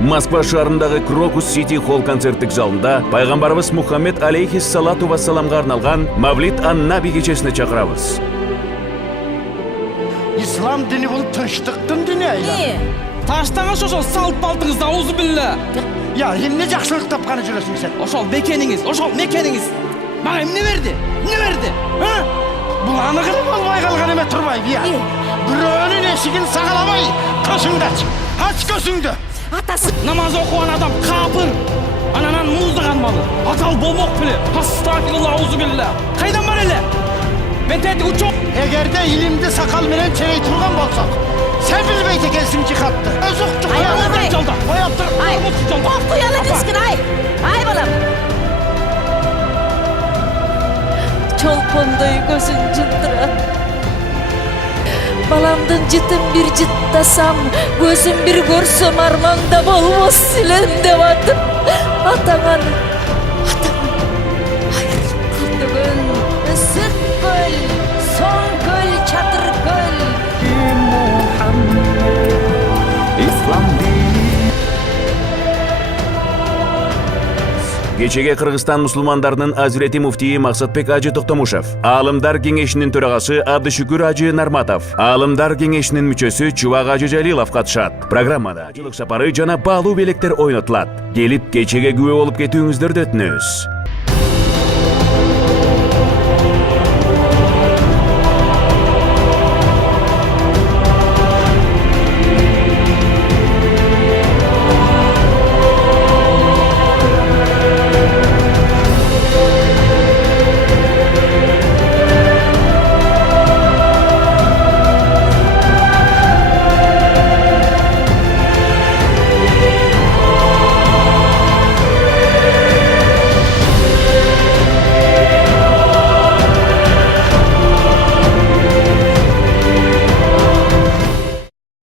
Москва шаарындагы Крокус Сити Холл концерттик залында пайгамбарыбыз Мухаммед алейхиссалату вассаламга арналган Мавлид ан-Наби кечесине чакырабыз. İslam dini бұл тыныштықтың дini айлар. Таштаңыз ошол салт балтыңызды аузу билля. Я, эмне жакшылык тапканы жүрөсүң сен? Ошол мекениңиз. Мага эмне берди? Бұл анығын болбай қалған еме тұрбайды, я. Бирөөнүн эшигин сагаламай, көзүңдү ач көзүңдү. Атасы намаз окуган адам капыр. Анан муздук алмалы. Атал болмок беле. Астагфирулла аузу билля. Кайдан бар эле? Мен тети учок. Эгерде илимди сакал менен чегей турган болсок, сен билбейт экенсиң жихадты. Өзүк жолда. Коюп тур. Окуяла кичкин ай балам. Çolpondoy gözün cıldıra. Balamdın jıtın bir jıttasam, gözüm bir görsem armanda bolmos silen dep atып. Ataman. Hayır, kıldıgın, ısık göl, son göl, çatır göl. Кечеге Кыргызстан мусулмандарынын Азирети муфтии Максатбек Ажы Токтомушев, Аалымдар кеңешинин төрагасы Абдышүкүр Ажы Нарматов, Аалымдар кеңешинин мүчөсү Чубак Ажы Жалилов катышат. Программада жылык сапары жана баалуу белектер ойнотулат. Келип кечеге күбө болуп кетүүңүздөрдү өтүнөбүз.